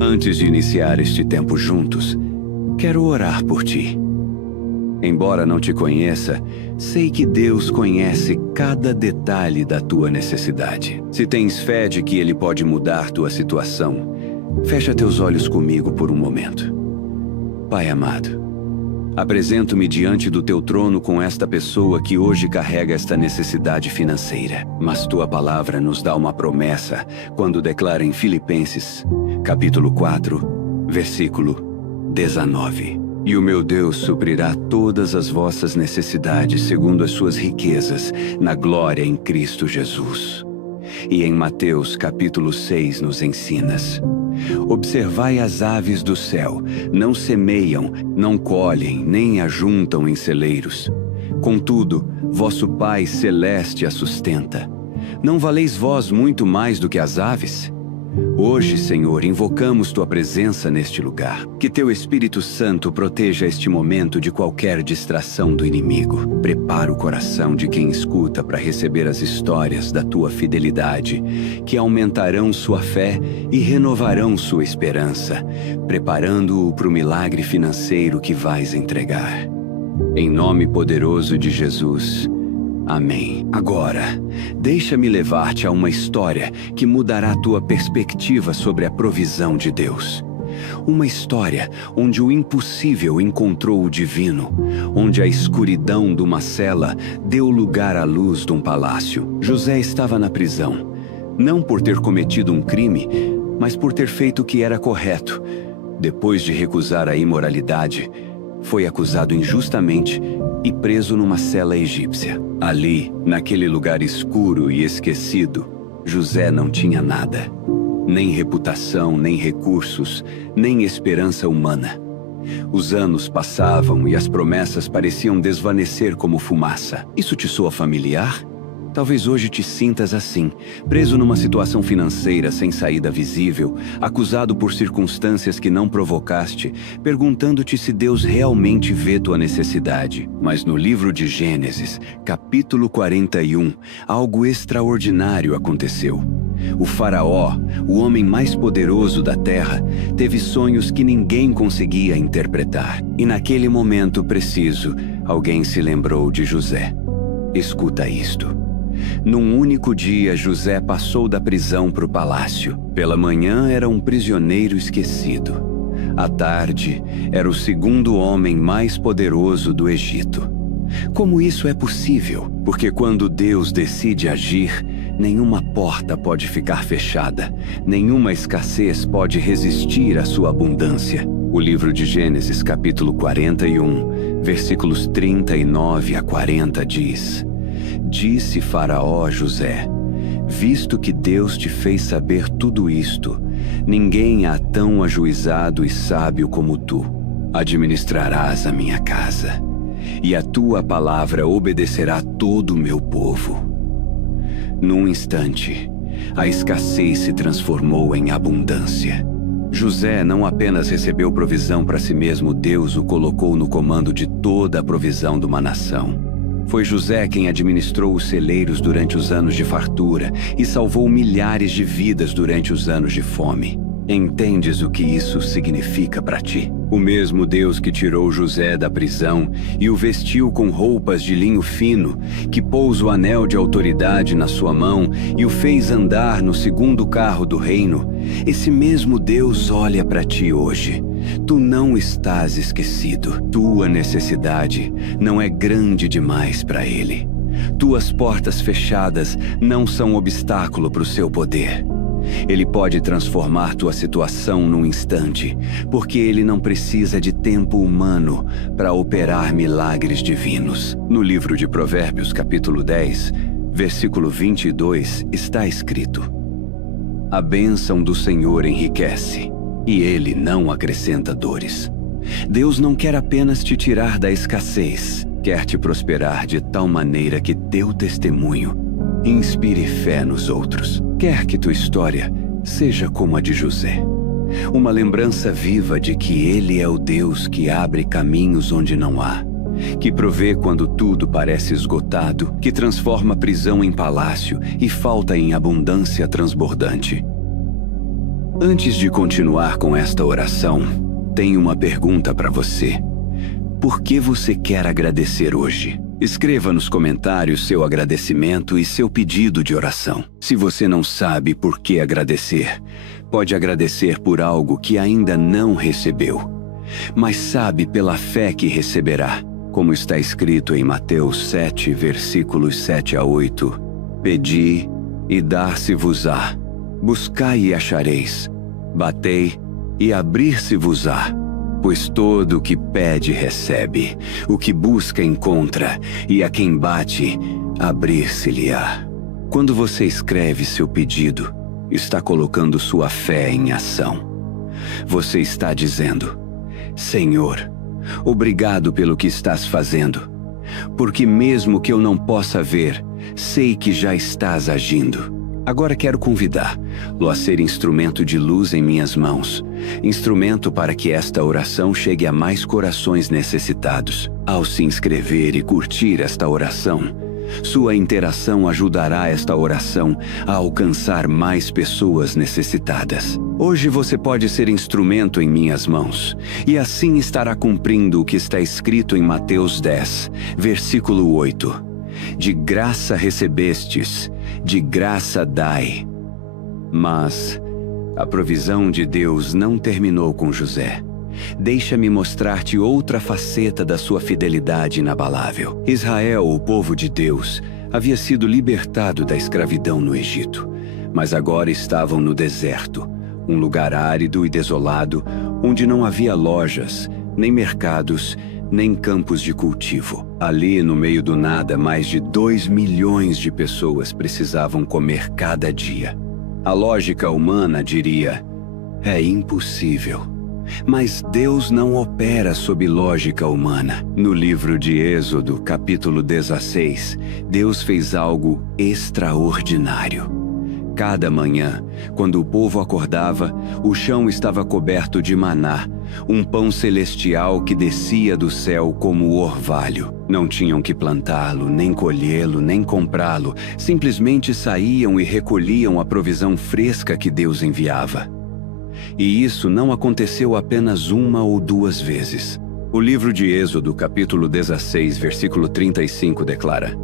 Antes de iniciar este tempo juntos, quero orar por ti. Embora não te conheça, sei que Deus conhece cada detalhe da tua necessidade. Se tens fé de que Ele pode mudar tua situação, fecha teus olhos comigo por um momento. Pai amado, apresento-me diante do teu trono com esta pessoa que hoje carrega esta necessidade financeira. Mas tua palavra nos dá uma promessa quando declara em Filipenses, capítulo 4, versículo 19. E o meu Deus suprirá todas as vossas necessidades segundo as suas riquezas, na glória em Cristo Jesus. E em Mateus capítulo 6 nos ensinas: observai as aves do céu, não semeiam, não colhem, nem ajuntam em celeiros. Contudo, vosso Pai celeste a sustenta. Não valeis vós muito mais do que as aves? Hoje, Senhor, invocamos Tua presença neste lugar. Que Teu Espírito Santo proteja este momento de qualquer distração do inimigo. Prepara o coração de quem escuta para receber as histórias da Tua fidelidade, que aumentarão sua fé e renovarão sua esperança, preparando-o para o milagre financeiro que vais entregar. Em nome poderoso de Jesus. Amém. Agora, deixa-me levar-te a uma história que mudará a tua perspectiva sobre a provisão de Deus. Uma história onde o impossível encontrou o divino, onde a escuridão de uma cela deu lugar à luz de um palácio. José estava na prisão, não por ter cometido um crime, mas por ter feito o que era correto. Depois de recusar a imoralidade, foi acusado injustamente e preso numa cela egípcia. Ali, naquele lugar escuro e esquecido, José não tinha nada. Nem reputação, nem recursos, nem esperança humana. Os anos passavam e as promessas pareciam desvanecer como fumaça. Isso te soa familiar? Talvez hoje te sintas assim, preso numa situação financeira sem saída visível, acusado por circunstâncias que não provocaste, perguntando-te se Deus realmente vê tua necessidade. Mas no livro de Gênesis, capítulo 41, algo extraordinário aconteceu. O faraó, o homem mais poderoso da terra, teve sonhos que ninguém conseguia interpretar. E naquele momento preciso, alguém se lembrou de José. Escuta isto. Num único dia, José passou da prisão para o palácio. Pela manhã era um prisioneiro esquecido. À tarde, era o segundo homem mais poderoso do Egito. Como isso é possível? Porque quando Deus decide agir, nenhuma porta pode ficar fechada, nenhuma escassez pode resistir à sua abundância. O livro de Gênesis, capítulo 41, versículos 39 a 40 diz: Disse Faraó a José: visto que Deus te fez saber tudo isto, ninguém há tão ajuizado e sábio como tu. Administrarás a minha casa, e a tua palavra obedecerá todo o meu povo. Num instante, a escassez se transformou em abundância. José não apenas recebeu provisão para si mesmo, Deus o colocou no comando de toda a provisão de uma nação. Foi José quem administrou os celeiros durante os anos de fartura e salvou milhares de vidas durante os anos de fome. Entendes o que isso significa para ti? O mesmo Deus que tirou José da prisão e o vestiu com roupas de linho fino, que pôs o anel de autoridade na sua mão e o fez andar no segundo carro do reino, esse mesmo Deus olha para ti hoje. Tu não estás esquecido. Tua necessidade não é grande demais para Ele. Tuas portas fechadas não são obstáculo para o seu poder. Ele pode transformar tua situação num instante, porque Ele não precisa de tempo humano para operar milagres divinos. No livro de Provérbios, capítulo 10, versículo 22, está escrito: a bênção do Senhor enriquece, e Ele não acrescenta dores. Deus não quer apenas te tirar da escassez, quer te prosperar de tal maneira que teu testemunho inspire fé nos outros. Quer que tua história seja como a de José, uma lembrança viva de que Ele é o Deus que abre caminhos onde não há, que provê quando tudo parece esgotado, que transforma prisão em palácio e falta em abundância transbordante. Antes de continuar com esta oração, tenho uma pergunta para você. Por que você quer agradecer hoje? Escreva nos comentários seu agradecimento e seu pedido de oração. Se você não sabe por que agradecer, pode agradecer por algo que ainda não recebeu, mas sabe pela fé que receberá. Como está escrito em Mateus 7, versículos 7 a 8, Pedi e dar-se-vos-á, buscai e achareis, batei e abrir-se-vos-á. Pois todo o que pede recebe, o que busca encontra, e a quem bate, abrir-se-lhe-á. Quando você escreve seu pedido, está colocando sua fé em ação. Você está dizendo: Senhor, obrigado pelo que estás fazendo, porque mesmo que eu não possa ver, sei que já estás agindo. Agora quero convidá-lo a ser instrumento de luz em minhas mãos, instrumento para que esta oração chegue a mais corações necessitados. Ao se inscrever e curtir esta oração, sua interação ajudará esta oração a alcançar mais pessoas necessitadas. Hoje você pode ser instrumento em minhas mãos, e assim estará cumprindo o que está escrito em Mateus 10, versículo 8. De graça recebestes, de graça dai. Mas a provisão de Deus não terminou com José. Deixa-me mostrar-te outra faceta da sua fidelidade inabalável. Israel, o povo de Deus, havia sido libertado da escravidão no Egito, mas agora estavam no deserto, um lugar árido e desolado, onde não havia lojas, nem mercados, nem campos de cultivo. Ali, no meio do nada, mais de 2 milhões de pessoas precisavam comer cada dia. A lógica humana diria: é impossível. Mas Deus não opera sob lógica humana. No livro de Êxodo, capítulo 16, Deus fez algo extraordinário. Cada manhã, quando o povo acordava, o chão estava coberto de maná, um pão celestial que descia do céu como orvalho. Não tinham que plantá-lo, nem colhê-lo, nem comprá-lo. Simplesmente saíam e recolhiam a provisão fresca que Deus enviava. E isso não aconteceu apenas uma ou duas vezes. O livro de Êxodo, capítulo 16, versículo 35, declara: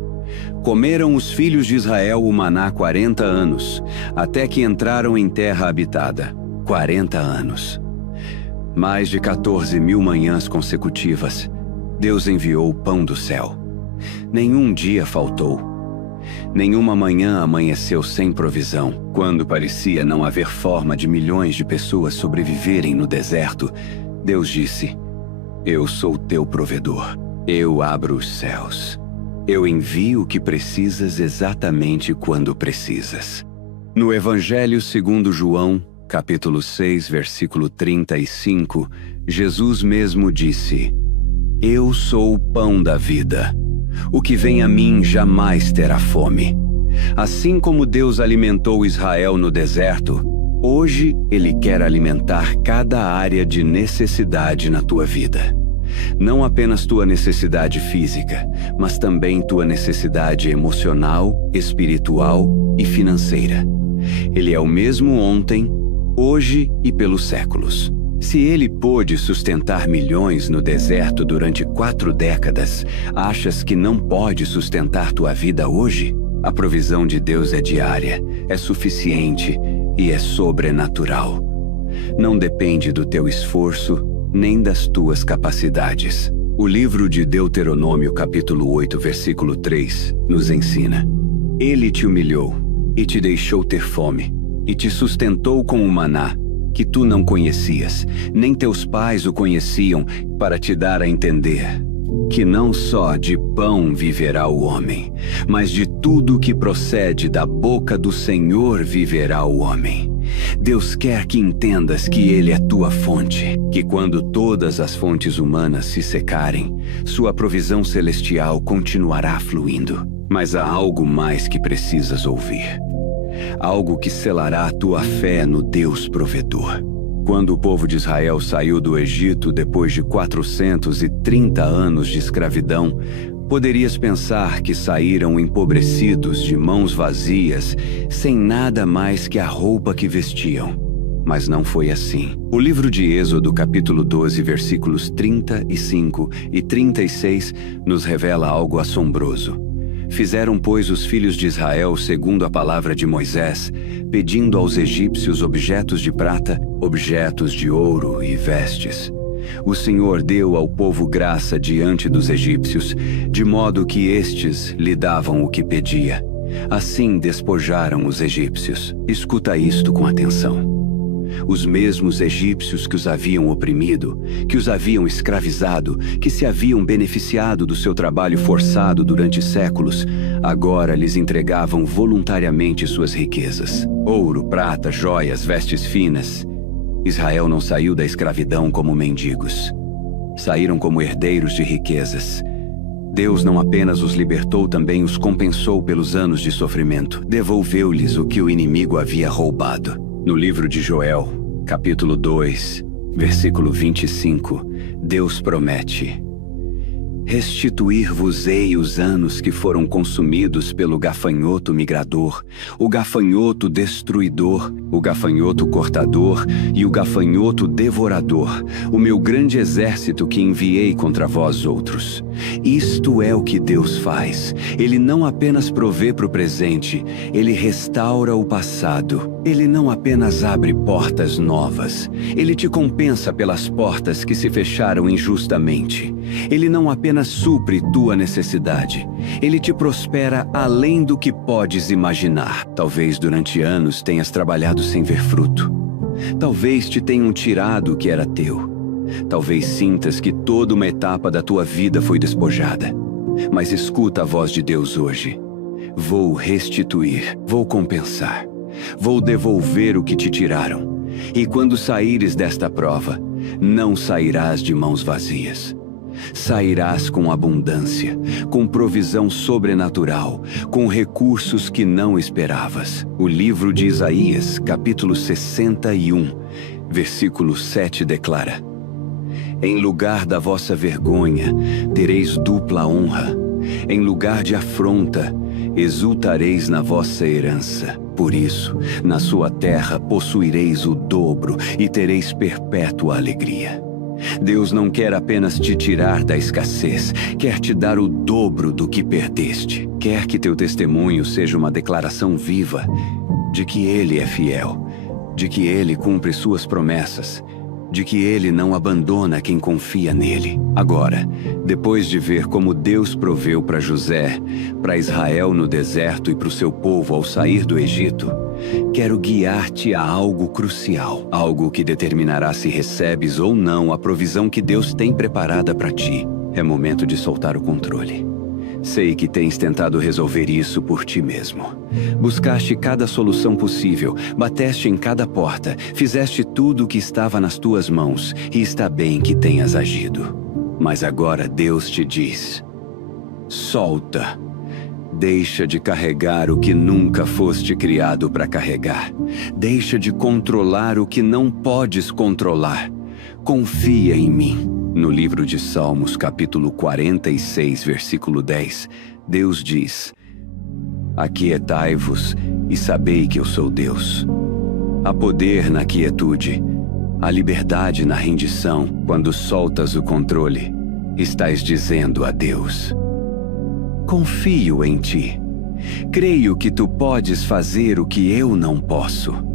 Comeram os filhos de Israel o maná 40 anos, até que entraram em terra habitada. 40 anos. Mais de 14.000 manhãs consecutivas, Deus enviou o pão do céu. Nenhum dia faltou. Nenhuma manhã amanheceu sem provisão. Quando parecia não haver forma de milhões de pessoas sobreviverem no deserto, Deus disse: Eu sou teu provedor. Eu abro os céus. Eu envio o que precisas exatamente quando precisas. No Evangelho segundo João, capítulo 6, versículo 35, Jesus mesmo disse: Eu sou o pão da vida. O que vem a mim jamais terá fome. Assim como Deus alimentou Israel no deserto, hoje Ele quer alimentar cada área de necessidade na tua vida. Não apenas tua necessidade física, mas também tua necessidade emocional, espiritual e financeira. Ele é o mesmo ontem, hoje e pelos séculos. Se ele pôde sustentar milhões no deserto durante 4 décadas, achas que não pode sustentar tua vida hoje? A provisão de Deus é diária, é suficiente e é sobrenatural. Não depende do teu esforço, nem das tuas capacidades. O livro de Deuteronômio, capítulo 8, versículo 3, nos ensina: Ele te humilhou e te deixou ter fome, e te sustentou com o maná, que tu não conhecias, nem teus pais o conheciam, para te dar a entender que não só de pão viverá o homem, mas de tudo que procede da boca do Senhor viverá o homem. Deus quer que entendas que Ele é tua fonte, que quando todas as fontes humanas se secarem, sua provisão celestial continuará fluindo. Mas há algo mais que precisas ouvir. Algo que selará a tua fé no Deus provedor. Quando o povo de Israel saiu do Egito depois de 430 anos de escravidão, poderias pensar que saíram empobrecidos, de mãos vazias, sem nada mais que a roupa que vestiam. Mas não foi assim. O livro de Êxodo, capítulo 12, versículos 35 e 36, nos revela algo assombroso. Fizeram, pois, os filhos de Israel segundo a palavra de Moisés, pedindo aos egípcios objetos de prata, objetos de ouro e vestes. O Senhor deu ao povo graça diante dos egípcios, de modo que estes lhe davam o que pedia. Assim despojaram os egípcios. Escuta isto com atenção. Os mesmos egípcios que os haviam oprimido, que os haviam escravizado, que se haviam beneficiado do seu trabalho forçado durante séculos, agora lhes entregavam voluntariamente suas riquezas. Ouro, prata, joias, vestes finas. Israel não saiu da escravidão como mendigos. Saíram como herdeiros de riquezas. Deus não apenas os libertou, também os compensou pelos anos de sofrimento. Devolveu-lhes o que o inimigo havia roubado. No livro de Joel, capítulo 2, versículo 25, Deus promete: restituir-vos-ei os anos que foram consumidos pelo gafanhoto migrador, o gafanhoto destruidor, o gafanhoto cortador e o gafanhoto devorador, o meu grande exército que enviei contra vós outros. Isto é o que Deus faz. Ele não apenas provê para o presente, ele restaura o passado. Ele não apenas abre portas novas, ele te compensa pelas portas que se fecharam injustamente. Ele não apenas supre tua necessidade, ele te prospera além do que podes imaginar. Talvez durante anos tenhas trabalhado sem ver fruto. Talvez te tenham tirado o que era teu. Talvez sintas que toda uma etapa da tua vida foi despojada. Mas escuta a voz de Deus hoje. Vou restituir, vou compensar, vou devolver o que te tiraram. E quando saíres desta prova, não sairás de mãos vazias. Sairás com abundância, com provisão sobrenatural, com recursos que não esperavas. O livro de Isaías, capítulo 61, versículo 7 declara: em lugar da vossa vergonha, tereis dupla honra. Em lugar de afronta, exultareis na vossa herança. Por isso, na sua terra possuireis o dobro e tereis perpétua alegria. Deus não quer apenas te tirar da escassez, quer te dar o dobro do que perdeste. Quer que teu testemunho seja uma declaração viva de que Ele é fiel, de que Ele cumpre suas promessas, de que Ele não abandona quem confia nele. Agora, depois de ver como Deus proveu para José, para Israel no deserto e para o seu povo ao sair do Egito, quero guiar-te a algo crucial, algo que determinará se recebes ou não a provisão que Deus tem preparada para ti. É momento de soltar o controle. Sei que tens tentado resolver isso por ti mesmo. Buscaste cada solução possível, bateste em cada porta, fizeste tudo o que estava nas tuas mãos, e está bem que tenhas agido. Mas agora Deus te diz: solta. Deixa de carregar o que nunca foste criado para carregar. Deixa de controlar o que não podes controlar. Confia em mim. No livro de Salmos, capítulo 46, versículo 10, Deus diz: aquietai-vos e sabei que eu sou Deus. Há poder na quietude, há liberdade na rendição. Quando soltas o controle, estás dizendo a Deus: confio em ti. Creio que tu podes fazer o que eu não posso.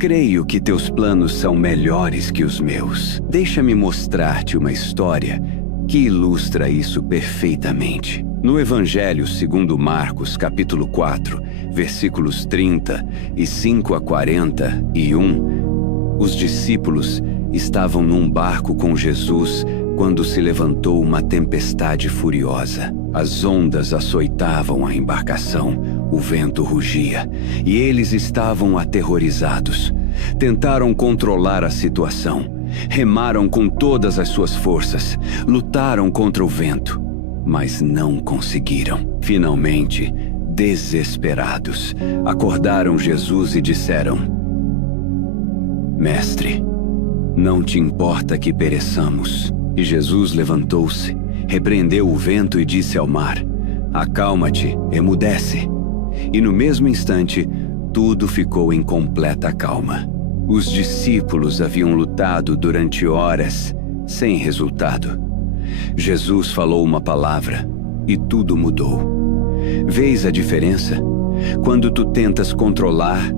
Creio que teus planos são melhores que os meus. Deixa-me mostrar-te uma história que ilustra isso perfeitamente. No Evangelho segundo Marcos, capítulo 4, versículos 35 a 41, os discípulos estavam num barco com Jesus quando se levantou uma tempestade furiosa. As ondas açoitavam a embarcação, o vento rugia, e eles estavam aterrorizados. Tentaram controlar a situação, remaram com todas as suas forças, lutaram contra o vento, mas não conseguiram. Finalmente, desesperados, acordaram Jesus e disseram: Mestre, não te importa que pereçamos? E Jesus levantou-se, repreendeu o vento e disse ao mar: acalma-te, emudece. E no mesmo instante, tudo ficou em completa calma. Os discípulos haviam lutado durante horas, sem resultado. Jesus falou uma palavra e tudo mudou. Vês a diferença? Quando tu tentas controlar,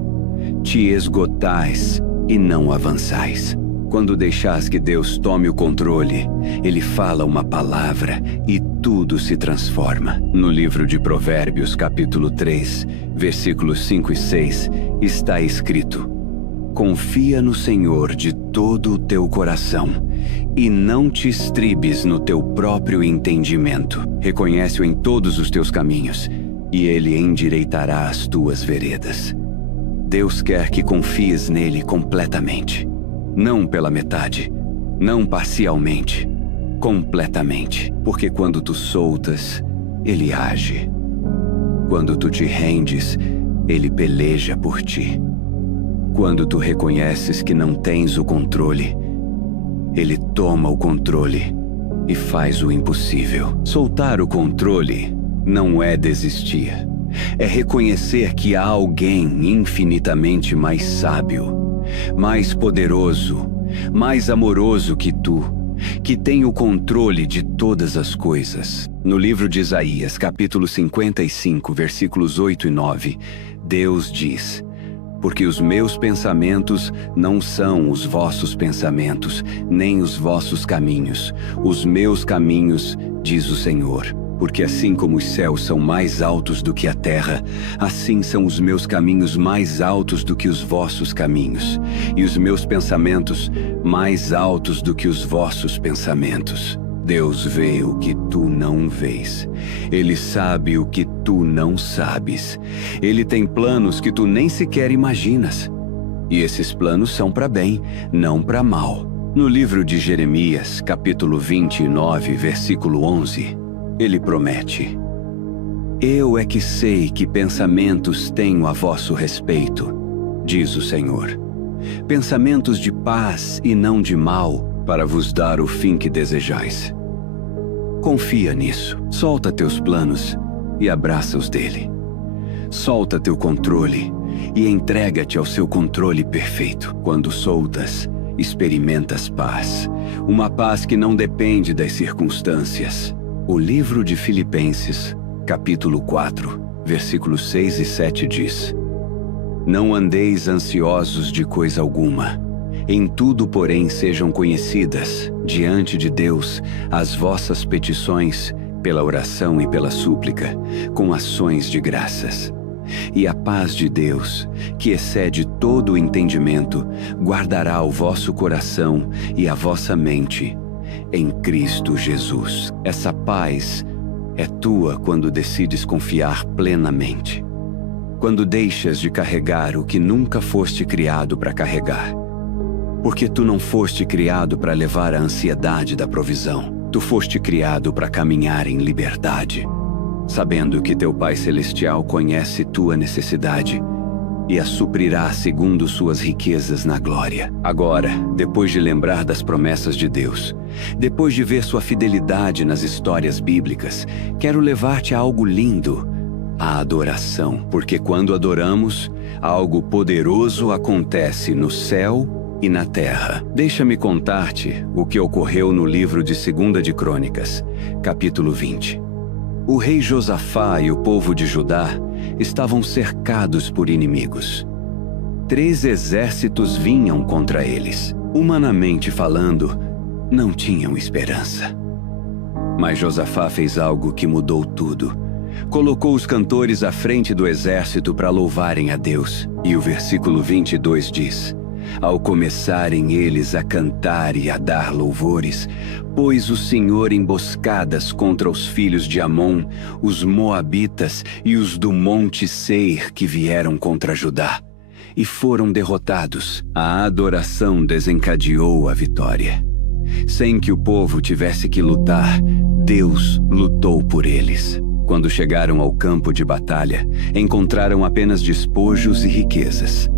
te esgotais e não avançais. Quando deixas que Deus tome o controle, Ele fala uma palavra e tudo se transforma. No livro de Provérbios, capítulo 3, versículos 5 e 6, está escrito: confia no Senhor de todo o teu coração e não te estribes no teu próprio entendimento. Reconhece-o em todos os teus caminhos e Ele endireitará as tuas veredas. Deus quer que confies nele completamente. Não pela metade, não parcialmente, completamente. Porque quando tu soltas, Ele age. Quando tu te rendes, Ele peleja por ti. Quando tu reconheces que não tens o controle, Ele toma o controle e faz o impossível. Soltar o controle não é desistir. É reconhecer que há alguém infinitamente mais sábio, mais poderoso, mais amoroso que tu, que tem o controle de todas as coisas. No livro de Isaías, capítulo 55, versículos 8 e 9, Deus diz: porque os meus pensamentos não são os vossos pensamentos, nem os vossos caminhos. Os meus caminhos, diz o Senhor. Porque assim como os céus são mais altos do que a terra, assim são os meus caminhos mais altos do que os vossos caminhos, e os meus pensamentos mais altos do que os vossos pensamentos. Deus vê o que tu não vês. Ele sabe o que tu não sabes. Ele tem planos que tu nem sequer imaginas. E esses planos são para bem, não para mal. No livro de Jeremias, capítulo 29, versículo 11, Ele promete: eu é que sei que pensamentos tenho a vosso respeito, diz o Senhor. Pensamentos de paz e não de mal, para vos dar o fim que desejais. Confia nisso. Solta teus planos e abraça os dele. Solta teu controle e entrega-te ao seu controle perfeito. Quando soltas, experimentas paz. Uma paz que não depende das circunstâncias. O livro de Filipenses, capítulo 4, versículos 6 e 7 diz: não andeis ansiosos de coisa alguma. Em tudo, porém, sejam conhecidas, diante de Deus, as vossas petições, pela oração e pela súplica, com ações de graças. E a paz de Deus, que excede todo o entendimento, guardará o vosso coração e a vossa mente em Cristo Jesus. Essa paz é tua quando decides confiar plenamente. Quando deixas de carregar o que nunca foste criado para carregar. Porque tu não foste criado para levar a ansiedade da provisão. Tu foste criado para caminhar em liberdade, sabendo que teu Pai Celestial conhece tua necessidade e a suprirá segundo suas riquezas na glória. Agora, depois de lembrar das promessas de Deus, depois de ver sua fidelidade nas histórias bíblicas, quero levar-te a algo lindo, a adoração. Porque quando adoramos, algo poderoso acontece no céu e na terra. Deixa-me contar-te o que ocorreu no livro de 2 de Crônicas, capítulo 20. O rei Josafá e o povo de Judá estavam cercados por inimigos. 3 exércitos vinham contra eles. Humanamente falando, não tinham esperança. Mas Josafá fez algo que mudou tudo. Colocou os cantores à frente do exército para louvarem a Deus. E o versículo 22 diz: ao começarem eles a cantar e a dar louvores, pôs o Senhor emboscadas contra os filhos de Amon, os moabitas e os do monte Seir que vieram contra Judá, e foram derrotados. A adoração desencadeou a vitória. Sem que o povo tivesse que lutar, Deus lutou por eles. Quando chegaram ao campo de batalha, encontraram apenas despojos e riquezas.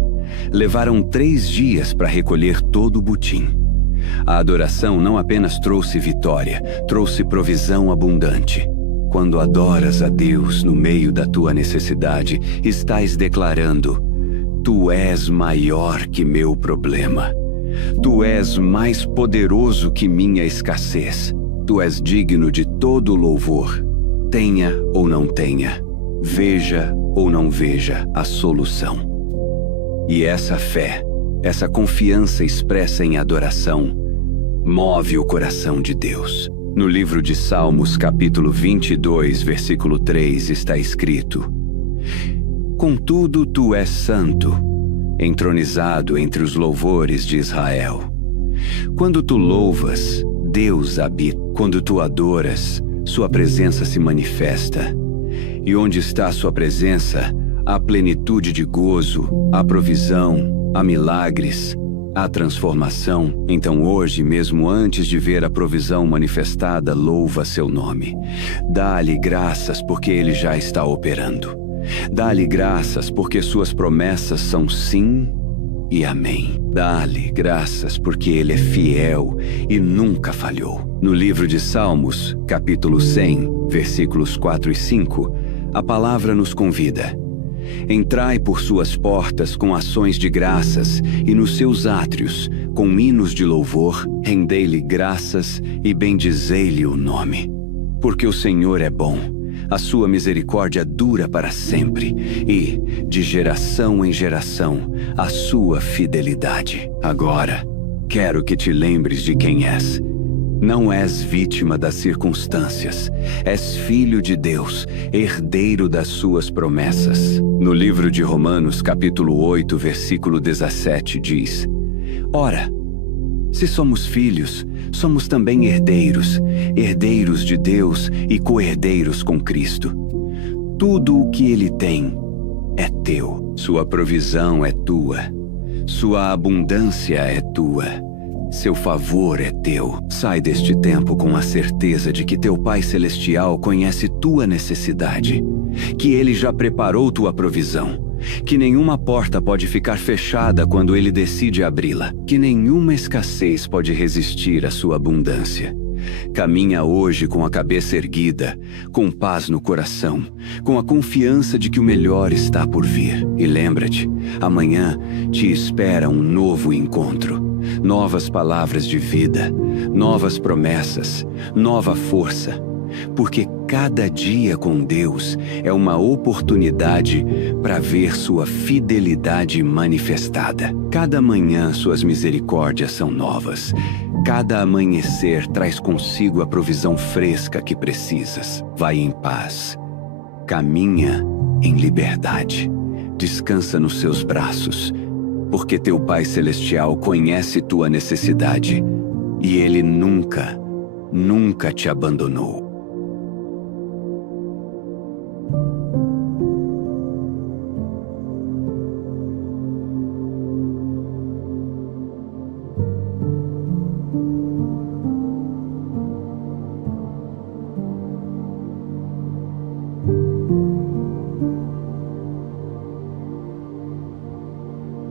Levaram 3 dias para recolher todo o botim. A adoração não apenas trouxe vitória, trouxe provisão abundante. Quando adoras a Deus no meio da tua necessidade, estás declarando: Tu és maior que meu problema. Tu és mais poderoso que minha escassez. Tu és digno de todo louvor. Tenha ou não tenha, veja ou não veja a solução. E essa fé, essa confiança expressa em adoração, move o coração de Deus. No livro de Salmos, capítulo 22, versículo 3, está escrito: Contudo, tu és santo, entronizado entre os louvores de Israel. Quando tu louvas, Deus habita. Quando tu adoras, sua presença se manifesta. E onde está sua presença, há plenitude de gozo, há provisão, há milagres, há transformação. Então hoje, mesmo antes de ver a provisão manifestada, louva seu nome. Dá-lhe graças porque ele já está operando. Dá-lhe graças porque suas promessas são sim e amém. Dá-lhe graças porque ele é fiel e nunca falhou. No livro de Salmos, capítulo 100, versículos 4 e 5, a palavra nos convida: Entrai por suas portas com ações de graças e nos seus átrios, com hinos de louvor, rendei-lhe graças e bendizei-lhe o nome. Porque o Senhor é bom, a sua misericórdia dura para sempre, e, de geração em geração, a sua fidelidade. Agora, quero que te lembres de quem és. Não és vítima das circunstâncias. És filho de Deus, herdeiro das suas promessas. No livro de Romanos, capítulo 8, versículo 17, diz: Ora, se somos filhos, somos também herdeiros, herdeiros de Deus e co-herdeiros com Cristo. Tudo o que Ele tem é teu. Sua provisão é tua. Sua abundância é tua. Seu favor é teu. Sai deste tempo com a certeza de que teu Pai Celestial conhece tua necessidade, que Ele já preparou tua provisão, que nenhuma porta pode ficar fechada quando Ele decide abri-la, que nenhuma escassez pode resistir à sua abundância. Caminha hoje com a cabeça erguida, com paz no coração, com a confiança de que o melhor está por vir. E lembra-te, amanhã te espera um novo encontro. Novas palavras de vida, novas promessas, nova força, porque cada dia com Deus é uma oportunidade para ver sua fidelidade manifestada. Cada manhã suas misericórdias são novas. Cada amanhecer traz consigo a provisão fresca que precisas. Vai em paz. Caminha em liberdade. Descansa nos seus braços, porque teu Pai Celestial conhece tua necessidade e Ele nunca te abandonou.